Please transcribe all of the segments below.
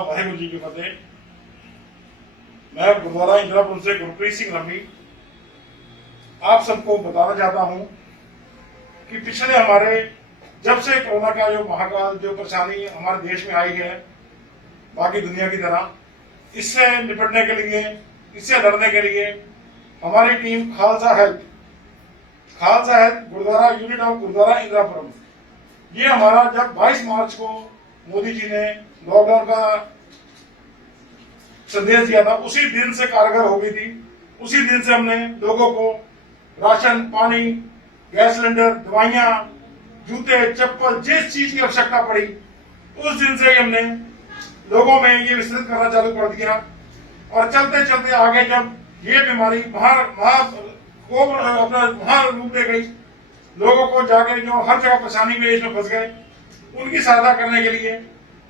वाहेगुरु जी की फतेह। मैं गुरुद्वारा इंदिरापुर से गुरप्रीत सिंह रमी आप सबको बताना चाहता हूं कि पिछले हमारे जब से कोरोना का जो महाकाल जो परेशानी हमारे देश में आई है, बाकी दुनिया की तरह, इससे निपटने के लिए, इससे लड़ने के लिए हमारी team Khalsa health Gurdwara unit of Gurdwara Indirapuram, ये हमारा जब 22 मार्च को मोदी जी ने लॉकडाउन का संदेश दिया था, उसी दिन से कारगर हो गई थी। उसी दिन से हमने लोगों को राशन, पानी, गैस सिलेंडर, दवाइयां, जूते, चप्पल, जिस चीज की आवश्यकता पड़ी उस दिन से ही हमने लोगों में ये विस्तृत करना चालू कर दिया। और चलते चलते आगे जब ये बीमारी वहां रूप ले गई, लोगों को जाके जो हर जगह परेशानी में इसमें फंस गए, उनकी सहायता करने के लिए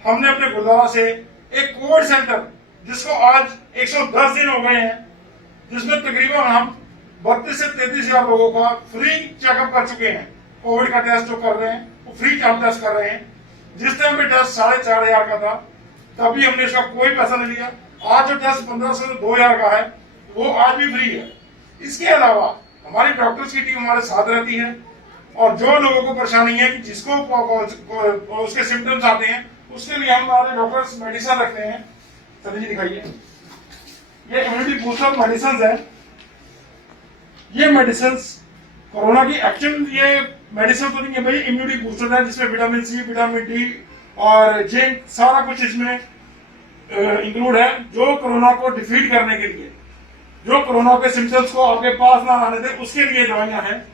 हमने अपने गुरुद्वारा से एक कोविड सेंटर, जिसको आज 110 दिन हो गए हैं, जिसमें तकरीबन हम 32 से 33 हजार लोगों का फ्री चेकअप कर चुके हैं। कोविड का टेस्ट जो कर रहे हैं वो फ्री हम टेस्ट कर रहे हैं। जिस टाइम पे टेस्ट 4,500 का था, तभी हमने इसका कोई पैसा नहीं लिया। आज जो टेस्ट 1500 से 2000 का है, वो आज भी फ्री है। इसके अलावा हमारी डॉक्टर्स की टीम हमारे साथ रहती है, और जो लोगों को परेशानी है कि जिसको उसके सिम्टम्स आते हैं, उसके लिए हम हमारे डॉक्टर्स मेडिसिन रखते हैं। सभी जी दिखाइए, ये इम्यूनिटी बूस्टर मेडिसिन है। ये मेडिसिन कोरोना की एक्शन, ये मेडिसिन तो नहीं है भाई, इम्यूनिटी बूस्टर है, जिसमें विटामिन सी, विटामिन डी और जिंक सारा कुछ इसमें इंक्लूड है, जो कोरोना को डिफीट करने के लिए, जो कोरोना के सिम्टम्स को आपके पास ना आने दे, उसके लिए दवाइयां हैं।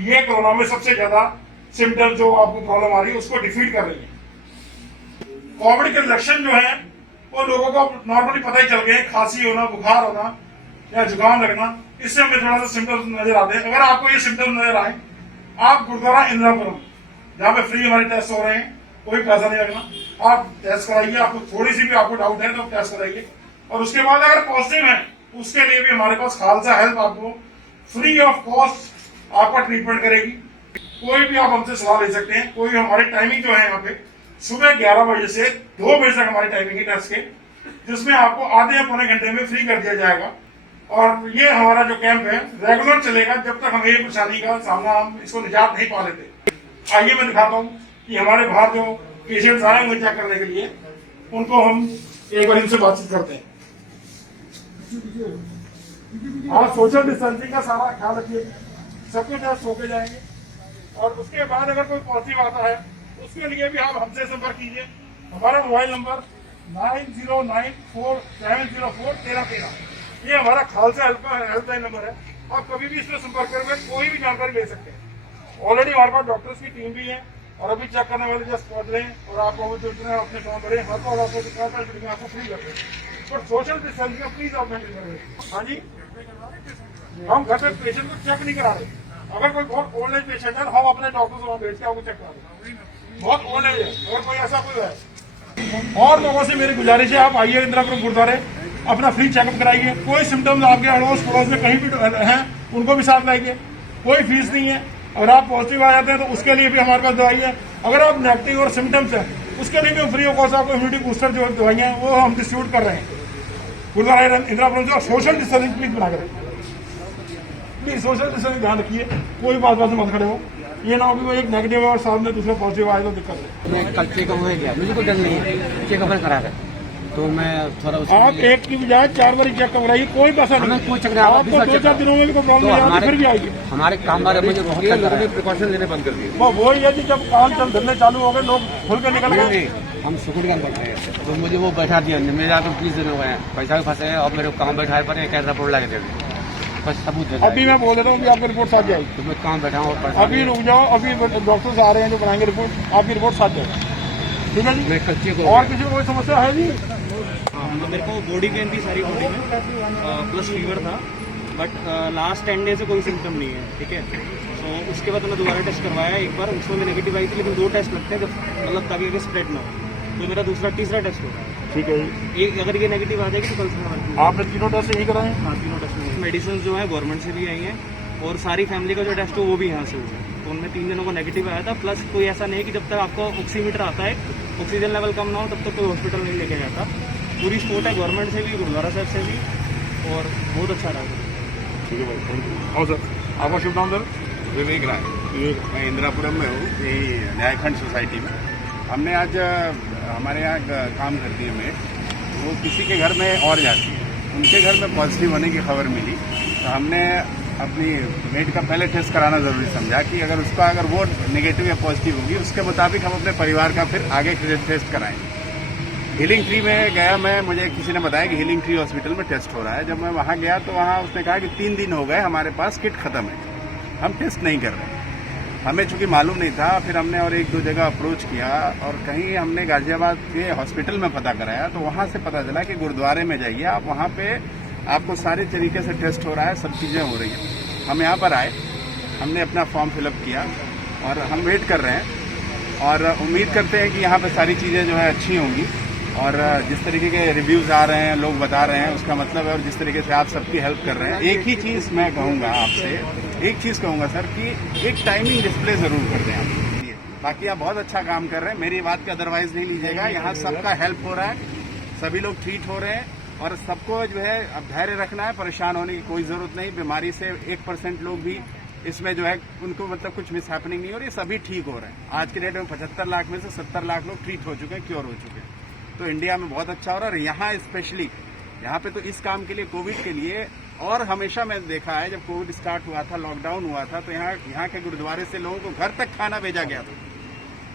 ये कोरोना में सबसे ज्यादा सिम्टम्स जो आपको प्रॉब्लम आ रही है उसको डिफीट कर रही है। कोविड के लक्षण जो है वो लोगों को नॉर्मली पता ही चल गए, खांसी होना, बुखार होना या जुकाम लगना, इससे हमें थोड़ा सा सिम्टम्स नजर आते हैं। अगर आपको ये सिम्टम्स नजर आए, आप गुरुद्वारा इंदिरापुरम, जहाँ पे फ्री हमारे टेस्ट हो रहे हैं, कोई पैसा नहीं लगना, आप टेस्ट कराइए। आपको थोड़ी सी भी आपको डाउट है तो टेस्ट कराइए, और उसके बाद अगर पॉजिटिव है उसके लिए भी हमारे पास खालसा हेल्थ आपको फ्री ऑफ कॉस्ट आपका ट्रीटमेंट करेगी। कोई भी आप हमसे सलाह ले सकते हैं। कोई हमारी टाइमिंग जो है यहाँ पे सुबह 11 बजे से 2 बजे तक हमारी टाइमिंग है टेस्ट के, जिसमें आपको आधे या पौने घंटे में फ्री कर दिया जाएगा। और ये हमारा जो कैंप है रेगुलर चलेगा जब तक हमें ये परेशानी का सामना, हम इसको निजात नहीं पा लेते। आइए मैं दिखाता हूँ कि हमारे बाहर जो पेशेंट्स आए हुए चेक करने के लिए, उनको हम एक बार इनसे बातचीत करते हैं। आप सोशल डिस्टेंसिंग का सारा ख्याल रखिए, सबके टेस्ट होके जाएंगे। और उसके बाद अगर कोई पॉजिटिव आता है उसके लिए भी आप हमसे संपर्क कीजिए। हमारा मोबाइल नंबर 9094704113 ये हमारा खालसा हेल्पलाइन नंबर है। आप कभी भी इसमें संपर्क करके कोई भी जानकारी ले सकते हैं। ऑलरेडी हमारे पास डॉक्टर्स की टीम भी है, और अभी चेक करने वाले जस्ट पहुंच रहे हैं, और आप लोग अपने काम करें, हर बार आपको फ्री करते हैं। पर सोशल डिस्टेंसिंग प्लीज आप मेंटेन करें। हाँ जी, हम घर पे पेशेंट को चेक नहीं करा रहे। अगर कोई बहुत ओल्ड एज पेशेंट है, हम अपने डॉक्टर से वहां भेज के आपको चेक करा रहे। बहुत ओल्ड एज है, अगर कोई ऐसा कोई है, और लोगों से मेरी गुजारिश है, आप आइए इंदिरापुरम गुरुद्वारे, अपना फ्री चेकअप कराइए। कोई सिम्टम्स आपके अड़ोस पड़ोस में कहीं भी हैं, उनको भी साथ लाइए, कोई फीस नहीं है। अगर आप पॉजिटिव आ जाते हैं तो उसके लिए भी हमारे पास दवाई है। अगर आप नेगेटिव और सिम्टम्स है, उसके लिए भी फ्री ऑफ कॉस्ट आपको इम्यूनिटी बूस्टर जो दवाइयां हैं वो हम डिस्ट्रीब्यूट कर रहे हैं गुरुद्वारा इंदिरापुरम से। और सोशल डिस्टेंसिंग प्लीज बना करें, प्लीज सोशल डिस्टेंसिंग ध्यान रखिए। कोई बात में मत खड़े हो, ये ना हो कि वो एक नेगेटिव है और साथ में दूसरा पॉजिटिव आए तो दिक्कत है। मैं कल चेकअप हो गया, मुझे कोई डर नहीं है, चेकअप करा रहे, तो मैं थोड़ा आप एक की बजाय 4 बार चेक कराइए, कोई पैसा नहीं, कोई चक्कर आपको 2-4 दिनों में भी कोई प्रॉब्लम नहीं आती, फिर भी आइए। हमारे काम बारे में मुझे बहुत प्रिकॉशन लेने बंद कर दिए। वही है कि जब काम चल धंधे चालू हो गए, लोग खुल के निकल गए। हम सुकुट काम करते हैं, तो मुझे वो बैठा दिया, मेरे तो 20 दिन हो गए हैं, पैसा भी फंसे हैं, और मेरे काम बैठाए पर कैसा रिपोर्ट लगे थे, बस सबूत है। अभी मैं बोल देता हूँ कि आपकी रिपोर्ट साथ जाएगी, तो मैं काम बैठा हूँ। अभी रुक जाओ, अभी डॉक्टर्स आ रहे हैं जो बनाएंगे रिपोर्ट, आपकी रिपोर्ट साथ जाएगी, ठीक है जी। मैं कच्चे को और किसी को कोई समस्या है जी? मेरे को बॉडी पेन थी सारी बॉडी में, प्लस फीवर था, बट लास्ट 10 डे से कोई सिम्टम नहीं है, ठीक है। तो उसके बाद मैंने दोबारा टेस्ट करवाया, एक बार उसमें भी नेगेटिव आई थी, लेकिन 2 टेस्ट लगते हैं जब मतलब ताकि अगर स्प्रेड ना हो, तो मेरा तीसरा टेस्ट होगा, ठीक है जी। एक अगर ये नेगेटिव आ जाएगी तो कल से मैं आपने 3 टेस्ट यही कराए? हाँ 3 टेस्ट में मेडिसिन जो है गवर्नमेंट से भी आई हैं, और सारी फैमिली का जो टेस्ट हो वो भी यहाँ से हुआ है। तो उनमें 3 दिनों को नेगेटिव आया था, प्लस कोई ऐसा नहीं है कि जब तक आपको ऑक्सीमीटर आता है ऑक्सीजन लेवल कम ना हो तब तक कोई हॉस्पिटल नहीं लेके जाता। पूरी सपोर्ट है गवर्नमेंट से भी, गुरुद्वारा साहब से भी, और बहुत अच्छा रहा। ठीक है भाई, थैंक यू। और सर आपका शुभ नाम सर? विवेक राय, मैं इंदिरापुरम में हूँ, यही न्यायखंड सोसाइटी में। हमने आज हमारे यहाँ काम करती है मेट, वो किसी के घर में और जाती है, उनके घर में पॉजिटिव होने की खबर मिली, तो हमने अपनी मेट का पहले टेस्ट कराना जरूरी समझा कि अगर वो नेगेटिव या पॉजिटिव होगी उसके मुताबिक हम अपने परिवार का फिर आगे टेस्ट कराएंगे। हीलिंग ट्री में गया मैं, मुझे किसी ने बताया कि हीलिंग ट्री हॉस्पिटल में टेस्ट हो रहा है। जब मैं वहाँ गया तो वहाँ उसने कहा कि 3 दिन हो गए, हमारे पास किट खत्म है, हम टेस्ट नहीं कर रहे। हमें चूंकि मालूम नहीं था, फिर हमने और 1-2 जगह अप्रोच किया और कहीं हमने गाजियाबाद के हॉस्पिटल में पता कराया, तो वहाँ से पता चला कि गुरुद्वारे में जाइए आप, वहाँ पे आपको सारे तरीके से टेस्ट हो रहा है, सब चीज़ें हो रही हैं। हम यहाँ पर आए, हमने अपना फॉर्म फिलअप किया और हम वेट कर रहे हैं और उम्मीद करते हैं कि यहाँ पे सारी चीज़ें जो है अच्छी होंगी। और जिस तरीके के रिव्यूज़ आ रहे हैं, लोग बता रहे हैं, उसका मतलब है, और जिस तरीके से आप सबकी हेल्प कर रहे हैं, एक ही चीज़ मैं कहूँगा आपसे, एक चीज़ कहूँगा सर कि एक टाइमिंग डिस्प्ले ज़रूर कर दें आप। बाकी आप बहुत अच्छा काम कर रहे हैं, मेरी बात का अदरवाइज नहीं लीजिएगा। यहाँ सबका हेल्प हो रहा है, सभी लोग ट्रीट हो रहे हैं और सबको जो है अब धैर्य रखना है, परेशान होने की कोई ज़रूरत नहीं। बीमारी से 1% लोग भी इसमें जो है उनको मतलब कुछ मिस हैपनिंग नहीं हो रही, सभी ठीक हो रहे हैं। आज के डेट में 75 लाख में से 70 लाख लोग ट्रीट हो चुके हैं, क्योर हो चुके हैं। तो इंडिया में बहुत अच्छा हो रहा है। और यहाँ स्पेशली यहाँ पे तो इस काम के लिए, कोविड के लिए, और हमेशा मैंने देखा है जब कोविड स्टार्ट हुआ था, लॉकडाउन हुआ था, तो यहाँ के गुरुद्वारे से लोगों को घर तक खाना भेजा गया था।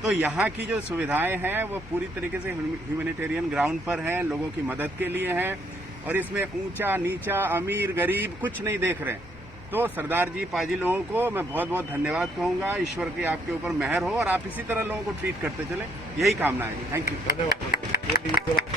तो यहाँ की जो सुविधाएं हैं वो पूरी तरीके से ह्यूमैनिटेरियन ग्राउंड पर हैं, लोगों की मदद के लिए हैं, और इसमें ऊंचा नीचा, अमीर गरीब कुछ नहीं देख रहे हैं। तो सरदार जी, पाजी लोगों को मैं बहुत बहुत धन्यवाद कहूँगा। ईश्वर की आपके ऊपर मेहर हो और आप इसी तरह लोगों को ट्रीट करते चले, यही कामना है। Thank you. धन्यवाद।